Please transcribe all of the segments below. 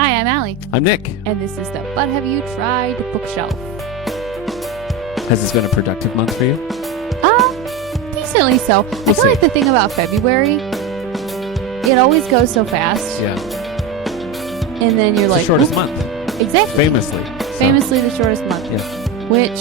Hi, I'm Ally. I'm Nick. And this is the But Have You Tried Bookshelf. Has this been a productive month for you? Decently so. I feel like the thing about February, it always goes so fast. Yeah. And then you're like... the shortest month. Exactly. Famously. Famously the shortest month. Yeah. Which...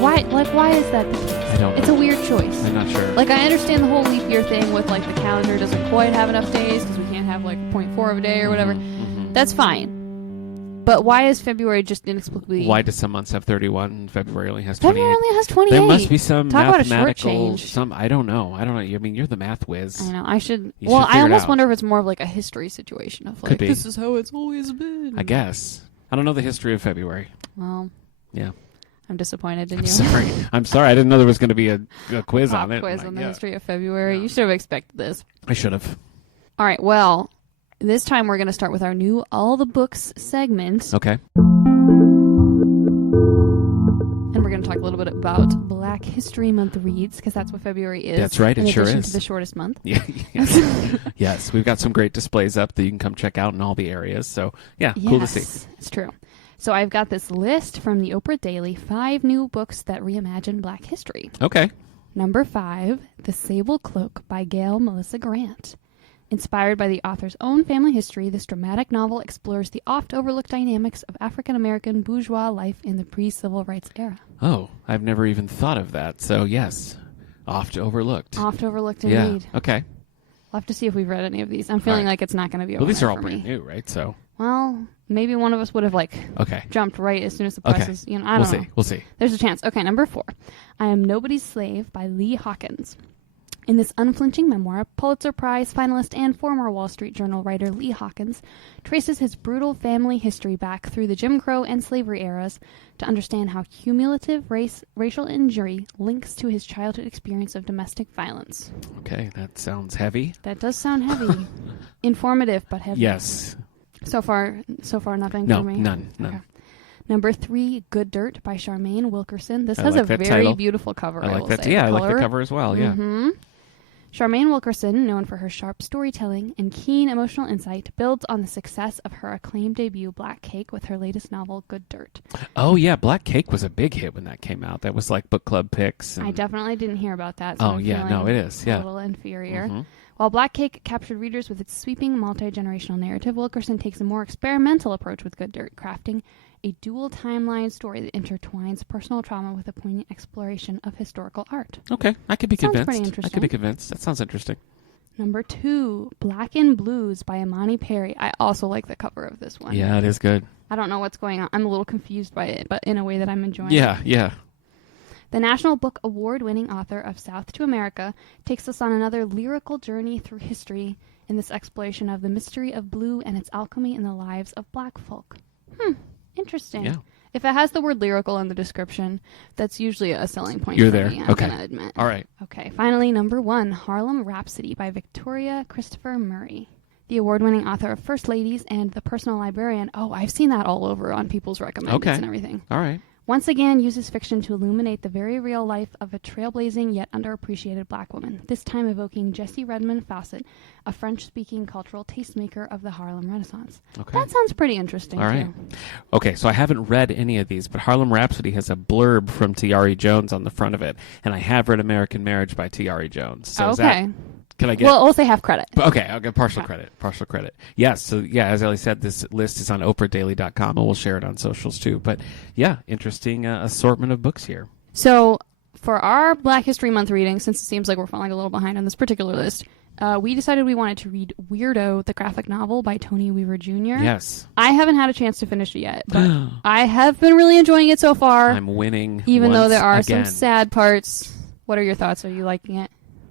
Why is that the case? I don't know. It's a weird choice. I'm not sure. Like, I understand the whole leap year thing with, like, the calendar doesn't quite have enough days because we can't have, like, 0.4 of a day or whatever. Mm-hmm. That's fine. But why is February just inexplicably... Why do some months have 31 and February only has 28? February only has 28. There must be some Talk about a mathematical... shortchange. I don't know. I mean, you're the math whiz. I know. I should... You should I almost out. wonder if it's more of, like, a history situation of, like, Could be. this is how it's always been. I guess. I don't know the history of February. Well... Yeah. I'm disappointed in you. I'm sorry. I didn't know there was going to be a quiz on it. Quiz on the history of February. Yeah. You should have expected this. I should have. All right. Well, this time we're going to start with our new All the Books segment. Okay. And we're going to talk a little bit about Black History Month reads, because that's what February is. That's right. It sure is. In addition to the shortest month. Yeah. Yes. Yes. We've got some great displays up that you can come check out in all the areas. So, yeah, cool to see. It's true. So I've got this list from the Oprah Daily, 5 new books that reimagine Black history. Okay. Number 5, The Sable Cloak by Gail Melissa Grant. Inspired by the author's own family history, this dramatic novel explores the oft-overlooked dynamics of African-American bourgeois life in the pre-civil rights era. Oh, I've never even thought of that. So, yes, oft-overlooked. Oft-overlooked indeed. Yeah, okay. We'll have to see if we've read any of these. I'm feeling like it's not going to be over. Well, these are all brand new, right? So. Well, maybe one of us would have, jumped right as soon as the press is, I don't know. We'll see. There's a chance. Okay, number 4. I Am Nobody's Slave by Lee Hawkins. In this unflinching memoir, Pulitzer Prize finalist and former Wall Street Journal writer Lee Hawkins traces his brutal family history back through the Jim Crow and slavery eras to understand how cumulative racial injury links to his childhood experience of domestic violence. Okay, that sounds heavy. That does sound heavy. Informative, but heavy. Yes. So far nothing no, for me. None. Okay. Number 3, Good Dirt by Charmaine Wilkerson. This has a very title. beautiful cover. I like that. Yeah, I like the cover as well. Yeah. Mm-hmm. Charmaine Wilkerson, known for her sharp storytelling and keen emotional insight, builds on the success of her acclaimed debut, Black Cake, with her latest novel, Good Dirt. Oh, yeah. Black Cake was a big hit when that came out. That was like book club picks. I definitely didn't hear about that. So it is. Yeah. A little inferior. Mm-hmm. While Black Cake captured readers with its sweeping multi-generational narrative, Wilkerson takes a more experimental approach with Good Dirt, crafting a dual timeline story that intertwines personal trauma with a poignant exploration of historical art. Okay, I could be convinced. Sounds pretty interesting. I could be convinced. That sounds interesting. Number 2, Black and Blues by Imani Perry. I also like the cover of this one. Yeah, it is good. I don't know what's going on. I'm a little confused by it, but in a way that I'm enjoying. Yeah. The National Book Award-winning author of South to America takes us on another lyrical journey through history in this exploration of the mystery of blue and its alchemy in the lives of Black folk. Interesting. Yeah. If it has the word lyrical in the description, that's usually a selling point You're for there. me, I'm Okay. going to admit. All right. Okay, finally, number 1, Harlem Rhapsody by Victoria Christopher Murray. The award-winning author of First Ladies and The Personal Librarian. Oh, I've seen that all over on people's recommendeds and everything. All right. Once again uses fiction to illuminate the very real life of a trailblazing yet underappreciated Black woman, this time evoking Jessie Redmond Fawcett, a French-speaking cultural tastemaker of the Harlem Renaissance. Okay. That sounds pretty interesting, All right. too. Okay, so I haven't read any of these, but Harlem Rhapsody has a blurb from T.R.E. Jones on the front of it, and I have read American Marriage by T.R.E. Jones. So can I get... Well, we'll say half credit. Okay, I'll get partial credit. Yes, so as Ellie said, this list is on oprahdaily.com, and we'll share it on socials too. But yeah, interesting assortment of books here. So for our Black History Month reading, since it seems like we're falling a little behind on this particular list, we decided we wanted to read Weirdo, the graphic novel by Tony Weaver Jr. Yes. I haven't had a chance to finish it yet, but I have been really enjoying it so far. I'm winning even though there are again. some sad parts. What are your thoughts? Are you liking it?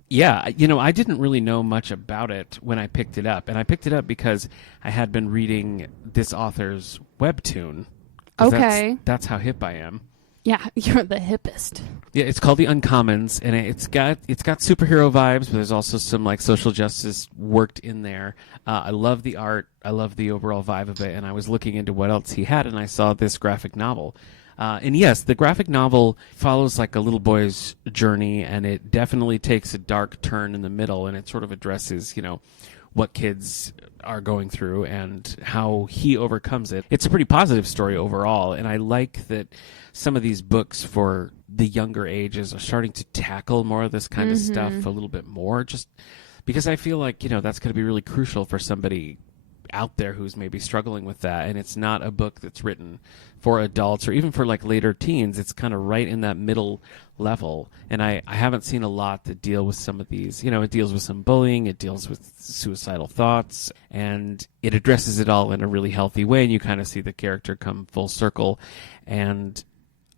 Yeah, I didn't really know much about it when I picked it up. And I picked it up because I had been reading this author's webtoon. Okay. That's how hip I am. Yeah, you're the hippest. Yeah, it's called The Uncommons, and it's got superhero vibes, but there's also some social justice worked in there. I love the art. I love the overall vibe of it, and I was looking into what else he had, and I saw this graphic novel. And yes, the graphic novel follows a little boy's journey, and it definitely takes a dark turn in the middle, and it sort of addresses, what kids are going through and how he overcomes it. It's a pretty positive story overall, and I like that some of these books for the younger ages are starting to tackle more of this kind of stuff a little bit more, just because I feel like, that's going to be really crucial for somebody out there who's maybe struggling with that. And it's not a book that's written for adults or even for like later teens. It's kind of right in that middle level. And I haven't seen a lot that deal with some of these. It deals with some bullying, it deals with suicidal thoughts, and it addresses it all in a really healthy way. And you kind of see the character come full circle. And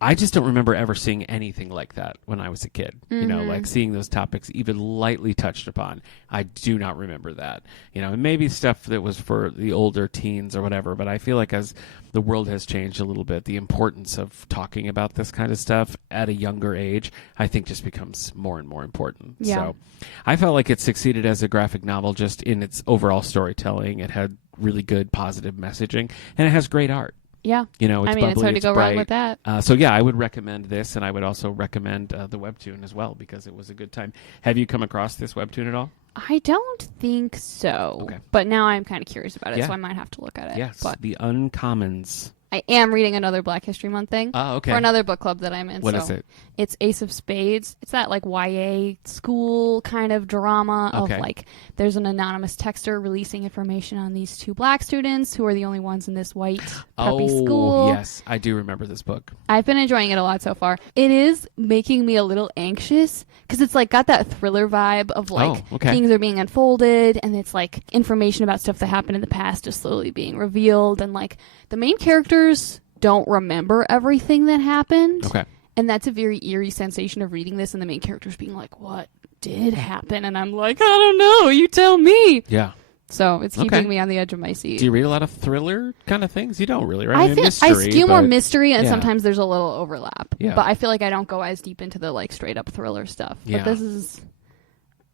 I just don't remember ever seeing anything like that when I was a kid. Like seeing those topics even lightly touched upon. I do not remember that. And maybe stuff that was for the older teens or whatever, but I feel like as the world has changed a little bit, the importance of talking about this kind of stuff at a younger age, I think just becomes more and more important. Yeah. So I felt like it succeeded as a graphic novel just in its overall storytelling. It had really good positive messaging, and it has great art. Yeah. It's bubbly, it's hard to go bright. wrong with that. So yeah, I would recommend this, and I would also recommend the webtoon as well, because it was a good time. Have you come across this webtoon at all? I don't think so. Okay. But now I'm kind of curious about it, Yeah. so I might have to look at it. Yes, But The Uncommons. I am reading another Black History Month thing. Oh, okay. For another book club that I'm in. What is it? It's Ace of Spades. It's that like YA school kind of drama of like there's an anonymous texter releasing information on these two black students who are the only ones in this white preppy school. Yes, I do remember this book. I've been enjoying it a lot so far. It is making me a little anxious because it's like got that thriller vibe of like things are being unfolded, and it's like information about stuff that happened in the past is slowly being revealed, and like the main characters don't remember everything that happened. Okay. And that's a very eerie sensation of reading this and the main characters being like, what did happen? And I'm like, I don't know. You tell me. Yeah. So it's keeping me on the edge of my seat. Do you read a lot of thriller kind of things? You don't really, right? I skew more mystery, and sometimes there's a little overlap. Yeah. But I feel like I don't go as deep into the like straight up thriller stuff. Yeah. But this is...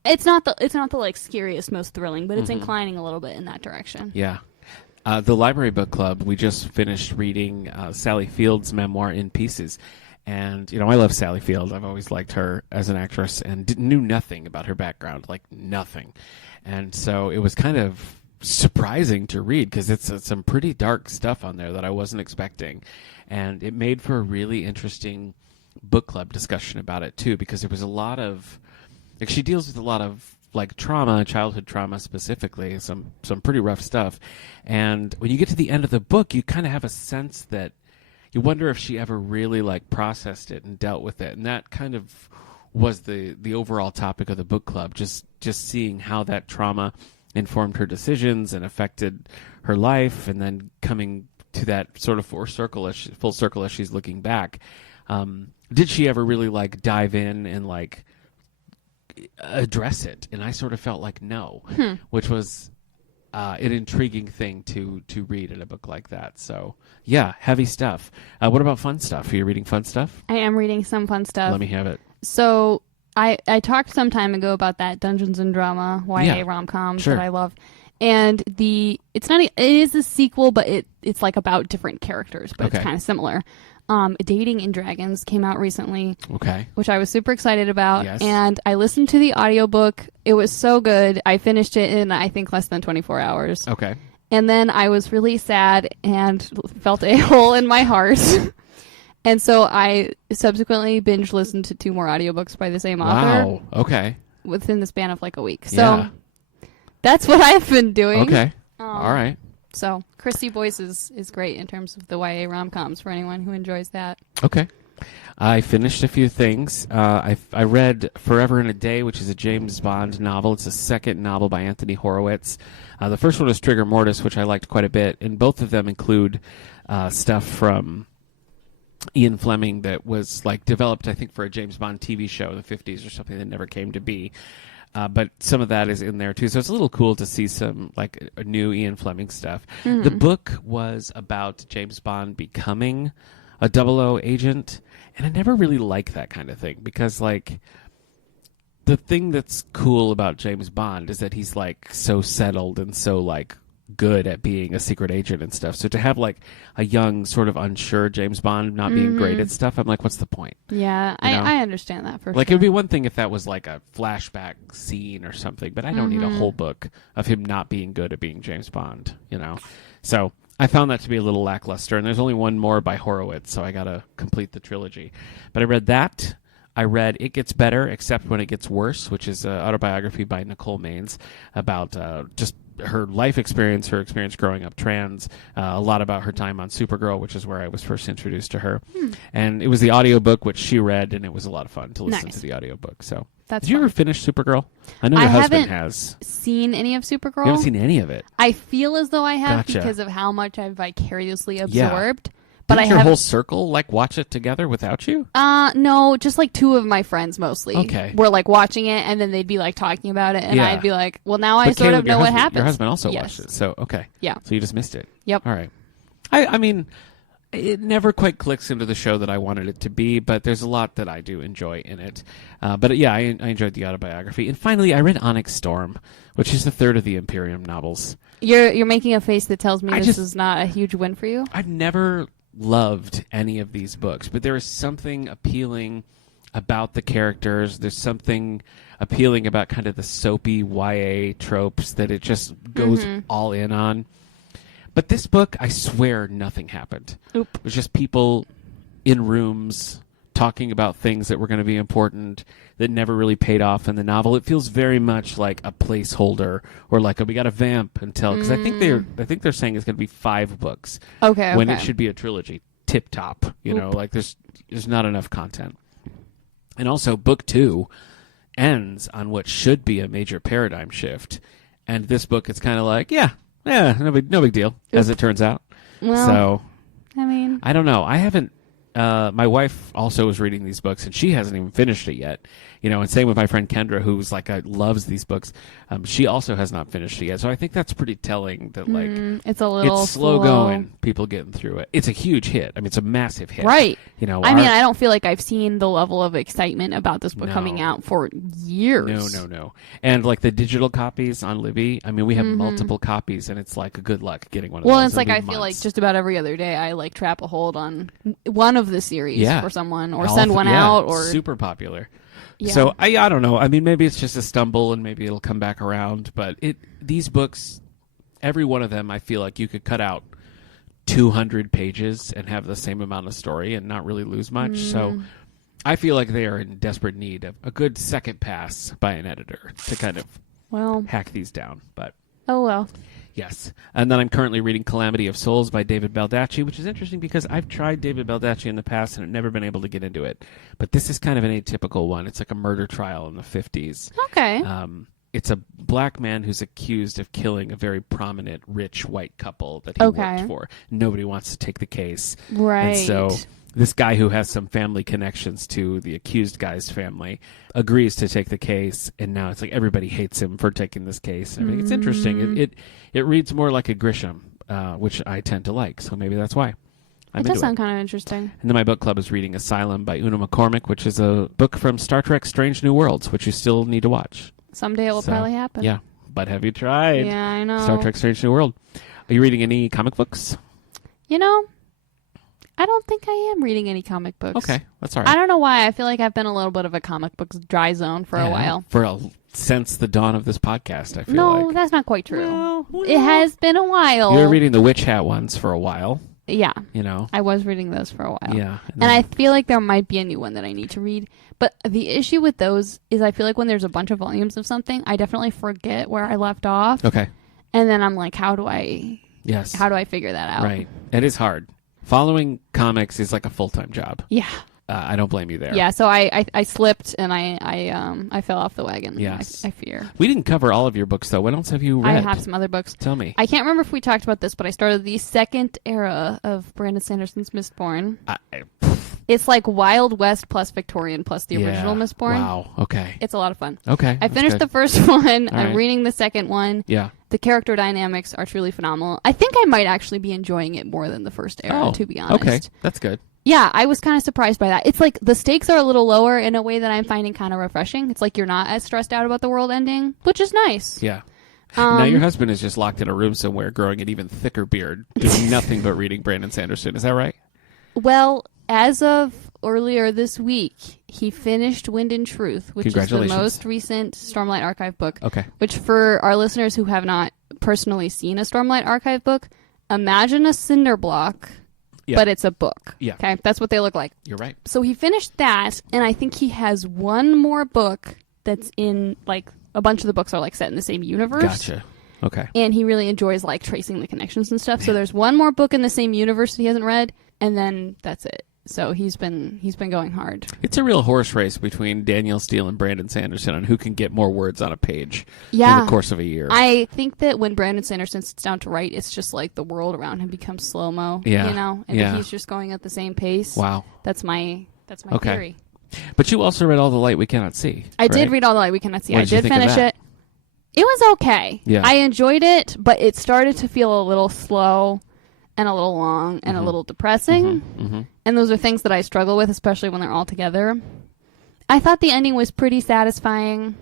It's not the like scariest, most thrilling, but it's inclining a little bit in that direction. Yeah. The Library Book Club, we just finished reading Sally Field's memoir, In Pieces. And, I love Sally Field. I've always liked her as an actress and knew nothing about her background, like nothing. And so it was kind of surprising to read because it's some pretty dark stuff on there that I wasn't expecting. And it made for a really interesting book club discussion about it, too, because there was a lot of... Like, she deals with a lot of like trauma, childhood trauma specifically, some pretty rough stuff. And when you get to the end of the book, you kind of have a sense that you wonder if she ever really like processed it and dealt with it. And that kind of was the overall topic of the book club, just seeing how that trauma informed her decisions and affected her life, and then coming to that sort of full circle as she's looking back. Did she ever really like dive in and like address it? And I sort of felt like no, which was an intriguing thing to read in a book like that. So yeah, heavy stuff. What about fun stuff? Are you reading fun stuff? I am reading some fun stuff. Let me have it. So I talked some time ago about that Dungeons and Drama YA rom-com that I love. And it is a sequel, but it's like about different characters, but it's kind of similar. Dating in Dragons came out recently, which I was super excited about. Yes. And I listened to the audiobook. It was so good. I finished it in, I think, less than 24 hours. Okay. And then I was really sad and felt a hole in my heart. And so I subsequently binge listened to 2 more audiobooks by the same author. Wow. Okay. Within the span of like a week. So that's what I've been doing. Okay. All right. So Christy Boyce is great in terms of the YA rom-coms for anyone who enjoys that. Okay. I finished a few things. I read Forever in a Day, which is a James Bond novel. It's a second novel by Anthony Horowitz. The first one was Trigger Mortis, which I liked quite a bit, and both of them include stuff from Ian Fleming that was like developed, I think, for a James Bond TV show in the 50s or something that never came to be. But some of that is in there, too. So it's a little cool to see some like new Ian Fleming stuff. Mm-hmm. The book was about James Bond becoming a 00 agent, and I never really liked that kind of thing because, like, the thing that's cool about James Bond is that he's, like, so settled and so, like, good at being a secret agent and stuff. So to have like a young, sort of unsure James Bond not being great at stuff, I'm like, what's the point? Yeah, I understand that for like sure. it would be one thing if that was like a flashback scene or something, but I don't need a whole book of him not being good at being James Bond, you know? So I found that to be a little lackluster, and there's only one more by Horowitz, so I got to complete the trilogy. But I read that. I read It Gets Better, Except When It Gets Worse, which is an autobiography by Nicole Maines about just her life experience, her experience growing up trans, a lot about her time on Supergirl, which is where I was first introduced to her. And it was the audiobook, which she read, and it was a lot of fun to listen to the audiobook. So, did you ever finish Supergirl? I know your husband has. Seen any of Supergirl? You haven't seen any of it? I feel as though I have because of how much I've vicariously absorbed. But Didn't your whole circle like watch it together without you? No, just like two of my friends mostly. Okay. Were like watching it, and then they'd be like talking about it, and I'd be like, well, now I But sort Caleb, of know what happens. Your husband also watched it, so okay. Yeah. So you just missed it. Yep. All right. I mean, it never quite clicks into the show that I wanted it to be, but there's a lot that I do enjoy in it. But yeah, I enjoyed the autobiography. And finally, I read Onyx Storm, which is the third of the Imperium novels. You're making a face that tells me this is not a huge win for you? I've never loved any of these books, but there is something appealing about the characters. There's something appealing about kind of the soapy YA tropes that it just goes all in on. But this book, I swear nothing happened. Oop. It was just people in rooms talking about things that were going to be important that never really paid off in the novel. It feels very much like a placeholder, or like we got to vamp until, because I think they're saying it's going to be 5 books. Okay. When it should be a trilogy. Tip top, you know, like there's not enough content. And also book 2 ends on what should be a major paradigm shift. And this book, it's kind of like, no big deal, as it turns out. Well, so, I mean, I don't know. I haven't. My wife also was reading these books, and she hasn't even finished it yet. You know, and same with my friend Kendra, who's like loves these books. She also has not finished it yet. So I think that's pretty telling that like it's slow going. People getting through it. It's a huge hit. I mean, it's a massive hit. Right. You know, I mean, I don't feel like I've seen the level of excitement about this book coming out for years. No. And like the digital copies on Libby, I mean, we have multiple copies, and it's like a good luck getting one of those. Well, it's like I feel like just about every other day I like trap a hold on one of the series for someone, or send one out, or super popular. Yeah. So I don't know. I mean, maybe it's just a stumble, and maybe it'll come back around. But these books, every one of them, I feel like you could cut out 200 pages and have the same amount of story and not really lose much. So I feel like they are in desperate need of a good second pass by an editor to kind of hack these down. But oh well. Yes. And then I'm currently reading Calamity of Souls by David Baldacci, which is interesting because I've tried David Baldacci in the past and have never been able to get into it. But this is kind of an atypical one. It's like a murder trial in the 50s. Okay. It's a black man who's accused of killing a very prominent, rich white couple that he worked for. Nobody wants to take the case. Right. And so this guy who has some family connections to the accused guy's family agrees to take the case, and now it's like everybody hates him for taking this case. I mean, it's interesting. It reads more like a Grisham, which I tend to like, so maybe that's why. It does sound kind of interesting. And then my book club is reading Asylum by Una McCormick, which is a book from Star Trek Strange New Worlds, which you still need to watch. Someday it will probably happen. Yeah, but have you tried? Yeah, I know. Star Trek Strange New World. Are you reading any comic books? You know, I don't think I am reading any comic books. Okay, that's all right. I don't know why. I feel like I've been a little bit of a comic books dry zone for a while. Since the dawn of this podcast, I feel like. No, that's not quite true. Well, it has been a while. You were reading the Witch Hat ones for a while. Yeah. You know. I was reading those for a while. Yeah. And I feel like there might be a new one that I need to read. But the issue with those is I feel like when there's a bunch of volumes of something, I definitely forget where I left off. Okay. And then I'm like, how do I figure that out? Right. It is hard. Following comics is like a full-time job. Yeah. I don't blame you there. Yeah, so I slipped and I fell off the wagon. Yes. I fear. We didn't cover all of your books, though. What else have you read? I have some other books. Tell me. I can't remember if we talked about this, but I started the second era of Brandon Sanderson's Mistborn. It's like Wild West plus Victorian plus the original Mistborn. Wow. Okay. It's a lot of fun. Okay. I finished the first one. All I'm right. reading the second one. Yeah. The character dynamics are truly phenomenal. I think I might actually be enjoying it more than the first era, to be honest. Okay. That's good. Yeah, I was kind of surprised by that. It's like the stakes are a little lower in a way that I'm finding kind of refreshing. It's like you're not as stressed out about the world ending, which is nice. Yeah. Now your husband is just locked in a room somewhere, growing an even thicker beard, doing nothing but reading Brandon Sanderson. Is that right? Well, as of earlier this week, he finished Wind and Truth, which is the most recent Stormlight Archive book. Okay. Which, for our listeners who have not personally seen a Stormlight Archive book, imagine a cinder block, but it's a book. Yeah. Okay, that's what they look like. You're right. So he finished that, and I think he has one more book that's in, like, a bunch of the books are, like, set in the same universe. Gotcha. Okay. And he really enjoys, like, tracing the connections and stuff. So there's one more book in the same universe that he hasn't read, and then that's it. So he's been going hard. It's a real horse race between Danielle Steele and Brandon Sanderson on who can get more words on a page in the course of a year. I think that when Brandon Sanderson sits down to write, it's just like the world around him becomes slow-mo, you know? And he's just going at the same pace. Wow. That's my theory. But you also read All the Light We Cannot See. I did read All the Light We Cannot See. What I did finish it. It was okay. Yeah. I enjoyed it, but it started to feel a little slow and a little long and a little depressing. And those are things that I struggle with, especially when they're all together. I thought the ending was pretty satisfying.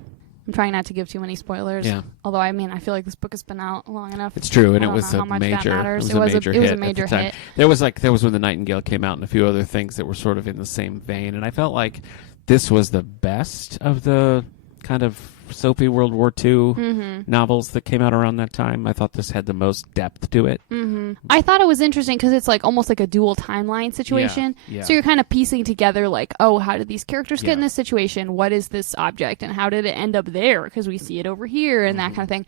I'm trying not to give too many spoilers. Yeah. Although, I mean, I feel like this book has been out long enough. It's true, and it was a major hit. There was when The Nightingale came out and a few other things that were sort of in the same vein, and I felt like this was the best of the kind of soapy World War II novels that came out around that time. I thought this had the most depth to it. I thought it was interesting because it's like almost like a dual timeline situation. Yeah. So you're kind of piecing together like, oh, how did these characters get in this situation? What is this object? And how did it end up there? Because we see it over here and that kind of thing.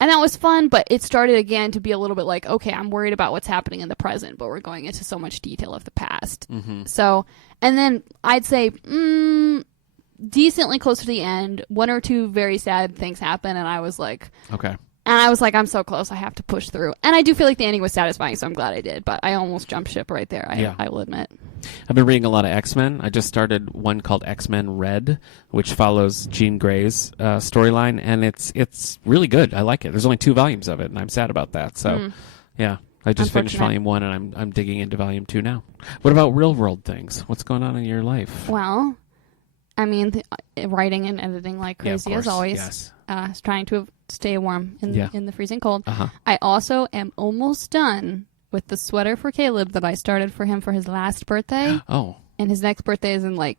And that was fun, but it started again to be a little bit like, okay, I'm worried about what's happening in the present, but we're going into so much detail of the past. So, and then I'd say, decently close to the end, one or two very sad things happen, and I was like, okay. And I was like, I'm so close, I have to push through. And I do feel like the ending was satisfying, so I'm glad I did, but I almost jumped ship right there, I will admit. I've been reading a lot of X-Men. I just started one called X-Men Red, which follows Jean Grey's storyline, and it's really good. I like it. There's only 2 volumes of it, and I'm sad about that. So, yeah. I just finished volume 1, and I'm digging into volume 2 now. What about real world things? What's going on in your life? Well, I mean, writing and editing like crazy as always. Yes. Trying to stay warm in the freezing cold. I also am almost done with the sweater for Caleb that I started for him for his last birthday. Oh. And his next birthday is in like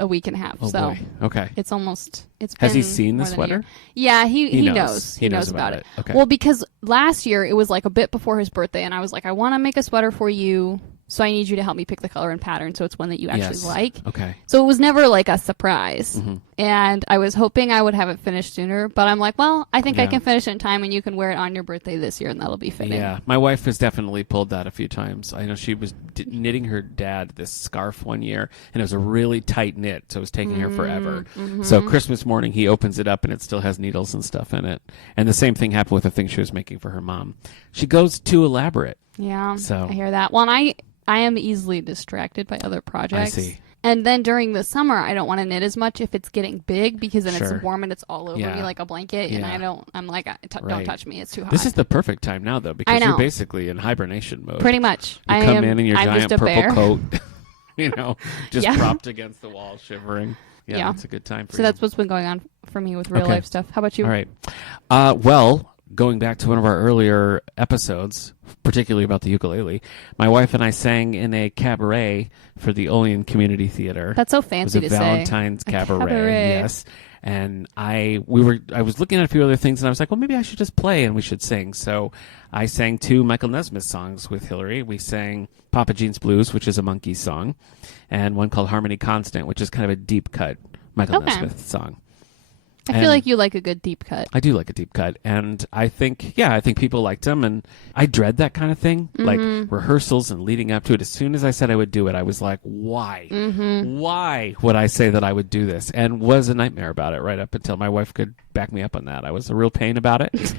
a week and a half. Oh, so boy. Okay. It's almost. Has he seen the sweater? Yeah, he knows. He knows about it. Okay. Well, because last year it was like a bit before his birthday, and I was like, I want to make a sweater for you. So I need you to help me pick the color and pattern so it's one that you actually like. Okay. So it was never like a surprise. And I was hoping I would have it finished sooner, but I'm like, well, I think I can finish it in time and you can wear it on your birthday this year and that'll be fitting. Yeah. My wife has definitely pulled that a few times. I know she was knitting her dad this scarf one year and it was a really tight knit, so it was taking her forever. So Christmas morning he opens it up and it still has needles and stuff in it. And the same thing happened with the thing she was making for her mom. She goes too elaborate. Yeah. So I hear that. Well, and I am easily distracted by other projects. I see. And then during the summer, I don't want to knit as much if it's getting big because then it's warm and it's all over me like a blanket. And I'm like, don't touch me. It's too hot. This is the perfect time now, though, because you're basically in hibernation mode. Pretty much. You come in your giant purple bear. coat, just propped against the wall, shivering. Yeah, it's a good time for you. So that's what's been going on for me with real life stuff. How about you? All right. Well, going back to one of our earlier episodes, particularly about the ukulele, my wife and I sang in a cabaret for the Olean Community Theater. That's so fancy to say. It was a Valentine's cabaret. Yes. And I was looking at a few other things, and I was like, well, maybe I should just play and we should sing. So I sang 2 Michael Nesmith songs with Hillary. We sang Papa Jean's Blues, which is a Monkees song, and one called Harmony Constant, which is kind of a deep cut Michael Nesmith song. I feel like you like a good deep cut. I do like a deep cut, and I think people liked them, and I dread that kind of thing, like rehearsals and leading up to it. As soon as I said I would do it, I was like, why? Why would I say that I would do this? And was a nightmare about it right up until my wife could back me up on that. I was a real pain about it.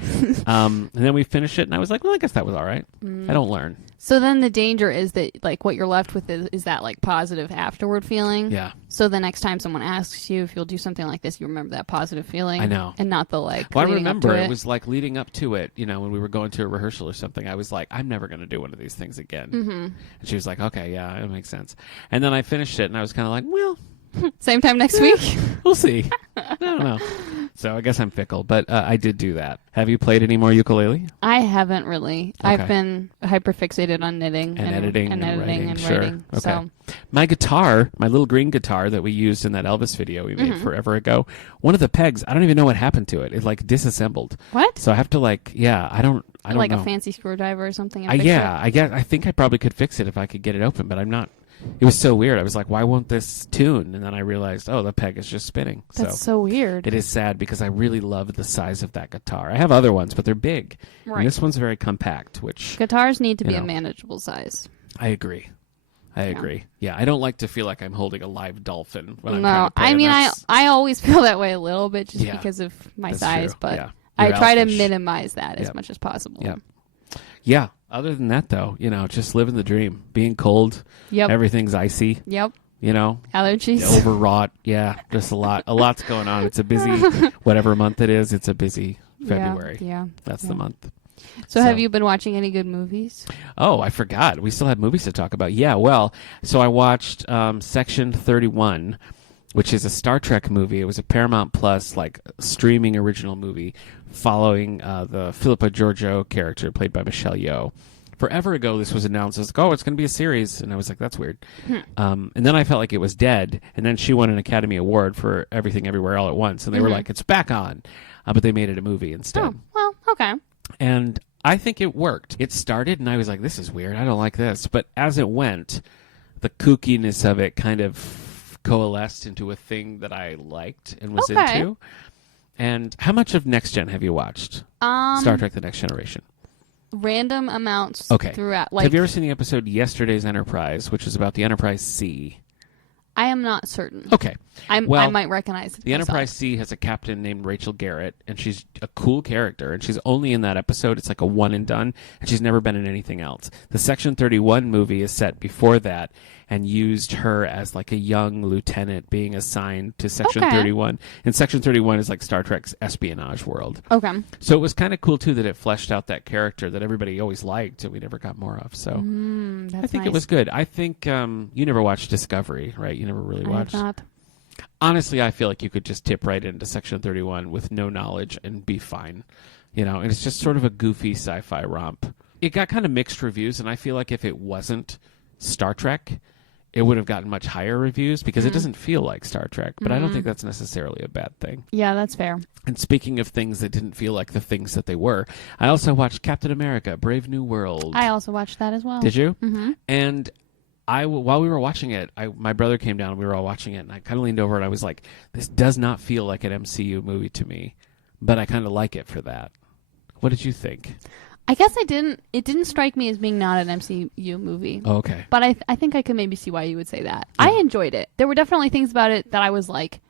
And then we finished it, and I was like, well, I guess that was all right. I don't learn. So then the danger is that, like, what you're left with is that, like, positive afterward feeling. Yeah. So the next time someone asks you if you'll do something like this, you remember that positive feeling. I know. And not the, like, well, I remember it was, like, leading up to it, when we were going to a rehearsal or something, I was like, I'm never going to do one of these things again. And she was like, okay, yeah, it makes sense. And then I finished it, and I was kind of like, well... Same time next week? We'll see. I don't know. So I guess I'm fickle, but I did do that. Have you played any more ukulele? I haven't really. Okay. I've been hyper-fixated on knitting. And editing and writing. Sure. writing. Okay. So. My guitar, my little green guitar that we used in that Elvis video we made forever ago, one of the pegs, I don't even know what happened to it. It like disassembled. What? So I have to I don't like know. a fancy screwdriver or something? I think I probably could fix it if I could get it open, but I'm not. It was so weird. I was like, why won't this tune? And then I realized, the peg is just spinning. That's so weird. It is sad because I really love the size of that guitar. I have other ones, but they're big. Right. And this one's very compact, which... Guitars need to be a manageable size. I agree. Yeah, I don't like to feel like I'm holding a live dolphin when I'm no, trying to play. I mean, I always feel that way a little bit just because of my size, true. but Yeah. I try to Elfish. minimize that as much as possible. Yeah. Yeah. Other than that, though, just living the dream. Being cold. Yep. Everything's icy. Yep. Allergies. Allergies. Overwrought. Yeah. Just a lot. A lot's going on. It's a busy, whatever month it is, it's a busy February. Yeah. That's the month. So have you been watching any good movies? Oh, I forgot. We still have movies to talk about. Yeah, well, so I watched Section 31, which is a Star Trek movie. It was a Paramount Plus, streaming original movie following the Philippa Georgiou character played by Michelle Yeoh. Forever ago, this was announced as, it's going to be a series. And I was like, that's weird. And then I felt like it was dead. And then she won an Academy Award for Everything Everywhere All at Once. And they were like, it's back on. But they made it a movie instead. Oh, well, okay. And I think it worked. It started, and I was like, this is weird. I don't like this. But as it went, the kookiness of it kind of coalesced into a thing that I liked and was into. And how much of Next Gen have you watched? Star Trek The Next Generation. Random amounts throughout. Have you ever seen the episode Yesterday's Enterprise, which is about the Enterprise C? I am not certain. Okay. I might recognize it. The Enterprise C has a captain named Rachel Garrett, and she's a cool character, and she's only in that episode. It's like a one and done, and she's never been in anything else. The Section 31 movie is set before that and used her as like a young lieutenant being assigned to Section 31. And Section 31 is like Star Trek's espionage world. Okay. So it was kind of cool, too, that it fleshed out that character that everybody always liked and we never got more of. So I think it was good. I think you never watched Discovery, right? You never really watched? I have not. Honestly, I feel like you could just tip right into Section 31 with no knowledge and be fine. And it's just sort of a goofy sci-fi romp. It got kind of mixed reviews, and I feel like if it wasn't Star Trek, it would have gotten much higher reviews because it doesn't feel like Star Trek. But I don't think that's necessarily a bad thing. Yeah, that's fair. And speaking of things that didn't feel like the things that they were, I also watched Captain America, Brave New World. I also watched that as well. Did you? Mm-hmm. And while we were watching it, my brother came down and we were all watching it, and I kind of leaned over and I was like, this does not feel like an MCU movie to me, but I kind of like it for that. What did you think? I guess it didn't strike me as being not an MCU movie. Oh, okay. But I think I could maybe see why you would say that. Yeah. I enjoyed it. There were definitely things about it that I was like,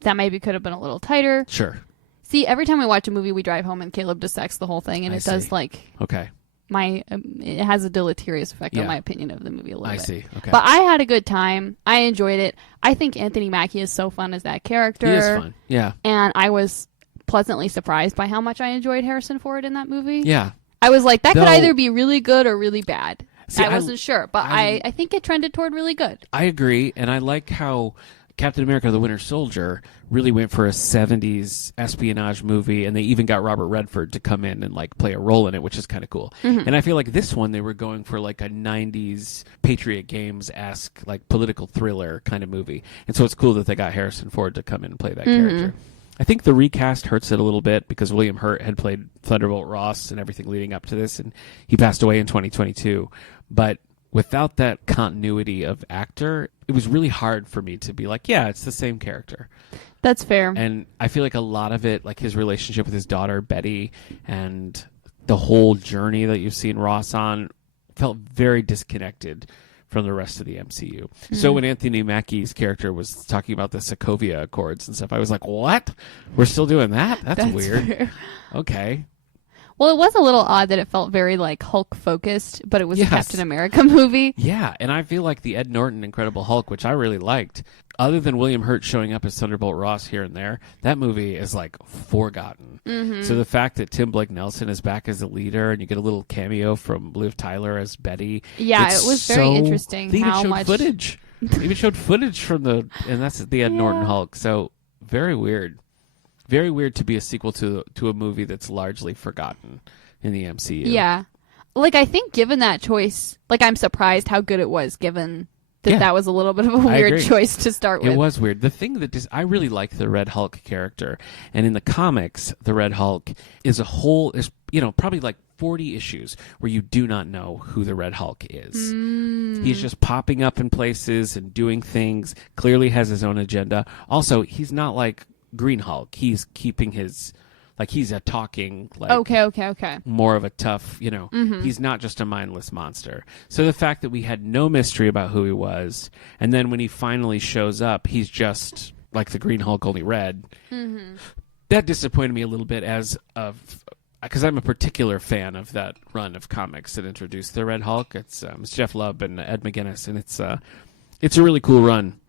that maybe could have been a little tighter. Sure. See, every time we watch a movie, we drive home and Caleb dissects the whole thing, and it does Okay. It has a deleterious effect on my opinion of the movie a little bit. I see. Okay. But I had a good time. I enjoyed it. I think Anthony Mackie is so fun as that character. He is fun. Yeah. And I was pleasantly surprised by how much I enjoyed Harrison Ford in that movie. Yeah. I was like, that could either be really good or really bad. See, I wasn't sure, but I think it trended toward really good. I agree, and I like how Captain America the Winter Soldier really went for a 70s espionage movie, and they even got Robert Redford to come in and play a role in it, which is kind of cool. Mm-hmm. And I feel like this one, they were going for a 90s Patriot Games-esque political thriller kind of movie. And so it's cool that they got Harrison Ford to come in and play that character. I think the recast hurts it a little bit because William Hurt had played Thunderbolt Ross and everything leading up to this, and he passed away in 2022. But without that continuity of actor, it was really hard for me to be like, yeah, it's the same character. That's fair. And I feel like a lot of it, his relationship with his daughter, Betty, and the whole journey that you've seen Ross on, felt very disconnected from the rest of the MCU. Mm-hmm. So when Anthony Mackie's character was talking about the Sokovia Accords and stuff, I was like, what? We're still doing that? That's weird. Fair. Okay. Well, it was a little odd that it felt very Hulk focused, but it was a Captain America movie. Yeah, and I feel like the Ed Norton Incredible Hulk, which I really liked, other than William Hurt showing up as Thunderbolt Ross here and there, that movie is forgotten. Mm-hmm. So the fact that Tim Blake Nelson is back as the leader and you get a little cameo from Liv Tyler as Betty. Yeah, it was very interesting. They even showed footage. They even showed footage from and that's the Ed Norton Hulk. So very weird. Very weird to be a sequel to a movie that's largely forgotten in the MCU. Yeah. Like, I think given that choice, like, I'm surprised how good it was given that that was a little bit of a weird choice to start with. It was weird. The thing that I really like the Red Hulk character, and in the comics, the Red Hulk is probably like 40 issues where you do not know who the Red Hulk is. He's just popping up in places and doing things, clearly has his own agenda. Also, he's not like Green Hulk. He's keeping his... Like, he's a talking, like... Okay. More of a tough, he's not just a mindless monster. So the fact that we had no mystery about who he was, and then when he finally shows up, he's just like the Green Hulk, only red. That disappointed me a little bit because I'm a particular fan of that run of comics that introduced the Red Hulk. It's Jeff Lubb and Ed McGuinness, and it's a really cool run.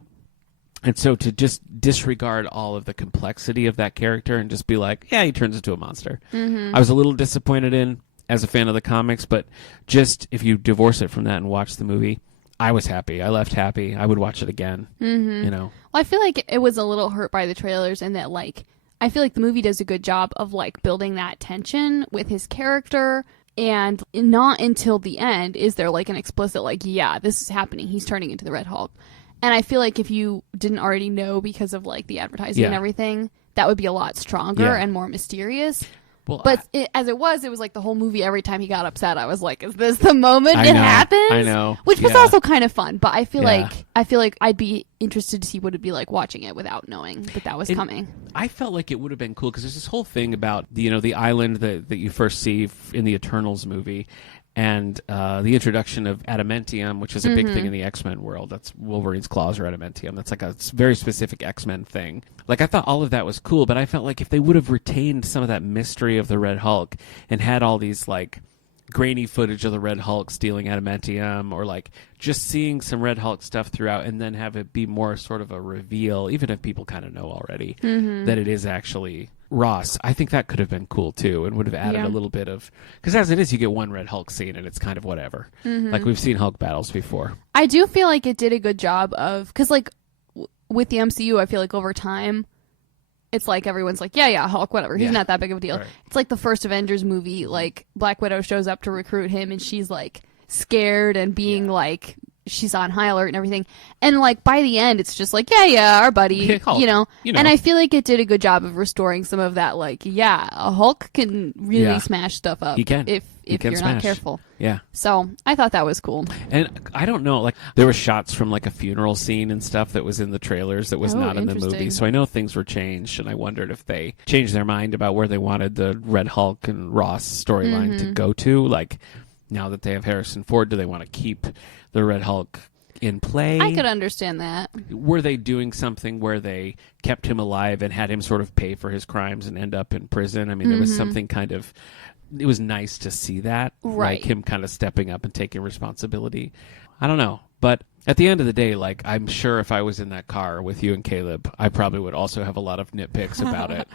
And so to just disregard all of the complexity of that character and just be like, yeah, he turns into a monster. I was a little disappointed in as a fan of the comics, but just if you divorce it from that and watch the movie, I was happy. I left happy. I would watch it again. Well, I feel like it was a little hurt by the trailers and that, like, I feel like the movie does a good job of, like, building that tension with his character. And not until the end is there, like, an explicit, like, yeah, this is happening. He's turning into the Red Hulk. And I feel like if you didn't already know because of, like, the advertising and everything, that would be a lot stronger and more mysterious. Well, but as it was like the whole movie, every time he got upset, I was like, is this the moment it happens? I know. Which was also kind of fun. But I feel like I'd be interested to see what it'd be like watching it without knowing that was coming. I felt like it would have been cool because there's this whole thing about, the island that you first see in the Eternals movie. And the introduction of adamantium, which is a big thing in the X-Men world. That's Wolverine's claws are adamantium. That's like a very specific X-Men thing. Like, I thought all of that was cool, but I felt like if they would have retained some of that mystery of the Red Hulk and had all these, like, grainy footage of the Red Hulk stealing adamantium, or, like, just seeing some Red Hulk stuff throughout and then have it be more sort of a reveal, even if people kind of know already, that it is actually... Ross, I think that could have been cool too, and would have added a little bit of, because as it is, you get one Red Hulk scene and it's kind of whatever. Like, we've seen Hulk battles before. I do feel like it did a good job of, because like with the MCU, I feel like over time, it's like everyone's like, yeah, Hulk, whatever. He's not that big of a deal. Right. It's like the first Avengers movie, like Black Widow shows up to recruit him, and she's like scared and being like. She's on high alert and everything. And, like, by the end, it's just like, yeah, our buddy, Hulk, you know. And I feel like it did a good job of restoring some of that, like, a Hulk can really smash stuff up. He can. If you're not careful. Yeah. So, I thought that was cool. And I don't know, like, there were shots from, like, a funeral scene and stuff that was in the trailers that was not in the movie. So I know things were changed, and I wondered if they changed their mind about where they wanted the Red Hulk and Ross storyline to go to. Like, now that they have Harrison Ford, do they want to keep the Red Hulk in play? I could understand that. Were they doing something where they kept him alive and had him sort of pay for his crimes and end up in prison? I mean, there was something kind of... It was nice to see that. Right. Like him kind of stepping up and taking responsibility. I don't know. But at the end of the day, like, I'm sure if I was in that car with you and Caleb, I probably would also have a lot of nitpicks about it.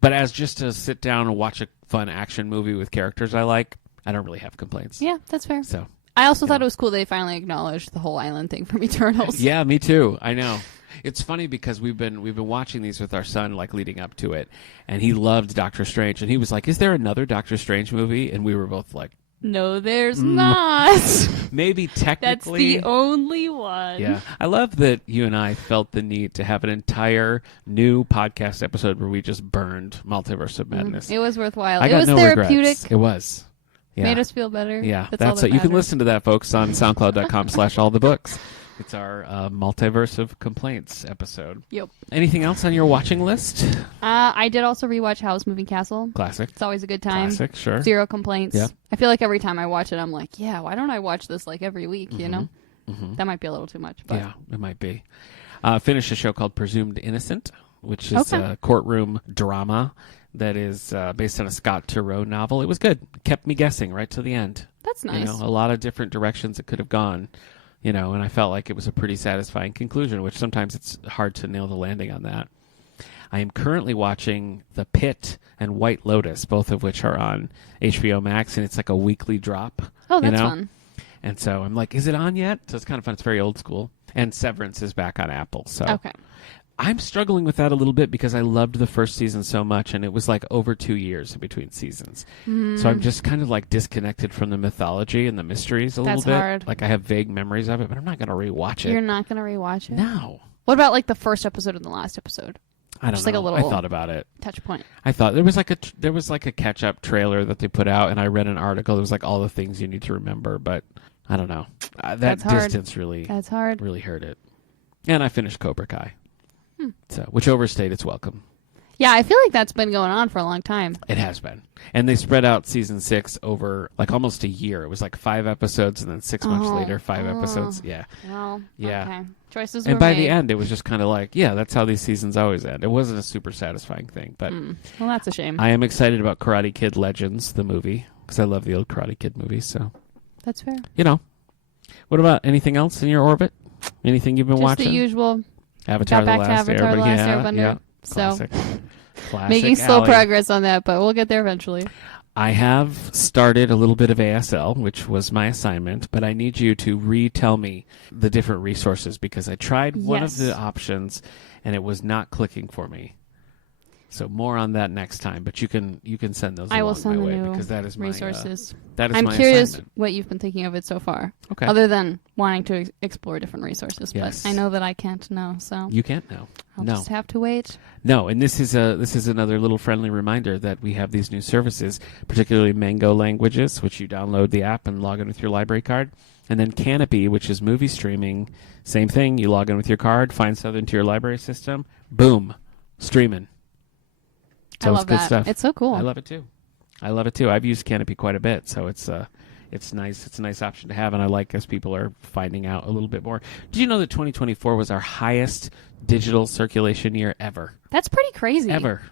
But as just to sit down and watch a fun action movie with characters I like, I don't really have complaints. Yeah, that's fair. So I also thought it was cool they finally acknowledged the whole island thing from Eternals. Yeah, me too. I know. It's funny because we've been watching these with our son, like, leading up to it, and he loved Doctor Strange, and he was like, "Is there another Doctor Strange movie?" And we were both like, "No, there's not." Maybe technically. That's the only one. Yeah. I love that you and I felt the need to have an entire new podcast episode where we just burned Multiverse of Madness. It was worthwhile. It was therapeutic. Regrets. It was. Yeah. Made us feel better. Yeah, that's all you can listen to that, folks, on SoundCloud.com/allthebooks. It's our Multiverse of Complaints episode. Yep. Anything else on your watching list? I did also rewatch Howl's Moving Castle. Classic. It's always a good time. Classic, sure. Zero complaints. Yeah. I feel like every time I watch it, I'm like, yeah, why don't I watch this like every week, you know? That might be a little too much. But. Yeah, it might be. Finished a show called Presumed Innocent, which is a courtroom drama that is based on a Scott Turow novel. It was good. Kept me guessing right to the end. That's nice. You know, a lot of different directions it could have gone, you know, and I felt like it was a pretty satisfying conclusion, which sometimes it's hard to nail the landing on that. I am currently watching The Pit and White Lotus, both of which are on HBO Max, and it's like a weekly drop. Oh, that's fun. And so I'm like, is it on yet? So it's kind of fun. It's very old school. And Severance is back on Apple. So okay. I'm struggling with that a little bit because I loved the first season so much, and it was like over 2 years in between seasons. So I'm just kind of like disconnected from the mythology and the mysteries a little bit. Hard. Like I have vague memories of it, but I'm not going to rewatch it. You're not going to rewatch it? No. What about like the first episode and the last episode? I don't Just know. like a little I thought about it. Touch point. I thought there was like a catch up trailer that they put out, and I read an article. There was like all the things you need to remember, but I don't know. That That's hard. distance really That's hard. really hurt it. And I finished Cobra Kai. So, which overstayed its welcome. Yeah, I feel like that's been going on for a long time. It has been. And they spread out season 6 over like almost a year. It was like 5 episodes and then 6 months later, 5 episodes. Yeah. Well, Yeah. okay. Choices And were by made. the end, it was just kind of like, yeah, that's how these seasons always end. It wasn't a super satisfying thing. But Well, that's a shame. I am excited about Karate Kid Legends, the movie, because I love the old Karate Kid movies. So, That's fair. you know. What about anything else in your orbit? Anything you've been Just watching? the usual. Avatar: Got back The to Last Avatar: The Last Airbender. Airbender. Yeah. So Classic. Classic making slow Ally. progress on that, but we'll get there eventually. I have started a little bit of ASL, which was my assignment, but I need you to retell me the different resources because I tried one of Yes. the options and it was not clicking for me. So more on that next time, but you can send those I will along send my the way new because that is my resources. that is I'm my curious assignment. what you've been thinking of it so far, Okay. other than wanting to explore different resources. Yes. But I know that I can't know, so You can't know. I'll No. just have to wait. No, and this is another little friendly reminder that we have these new services, particularly Mango Languages, which you download the app and log in with your library card, and then Canopy, which is movie streaming. Same thing. You log in with your card, find something to your library system, boom, streaming. So I it's love good that. stuff. It's so cool. I love it too. I've used Canopy quite a bit, so it's nice. It's a nice option to have, and I like as people are finding out a little bit more. Did you know that 2024 was our highest digital circulation year ever? That's pretty crazy. Ever.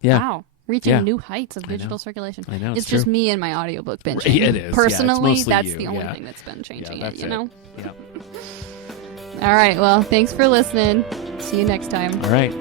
Yeah. Wow. Reaching Yeah. new heights of I know. digital circulation. I know, It's it's just true. me and my audiobook binging. It is. Yeah, it's Personally, mostly that's you, the only yeah. thing that's been changing Yeah, it, that's you know? Yeah. All right. Well, thanks for listening. See you next time. All right.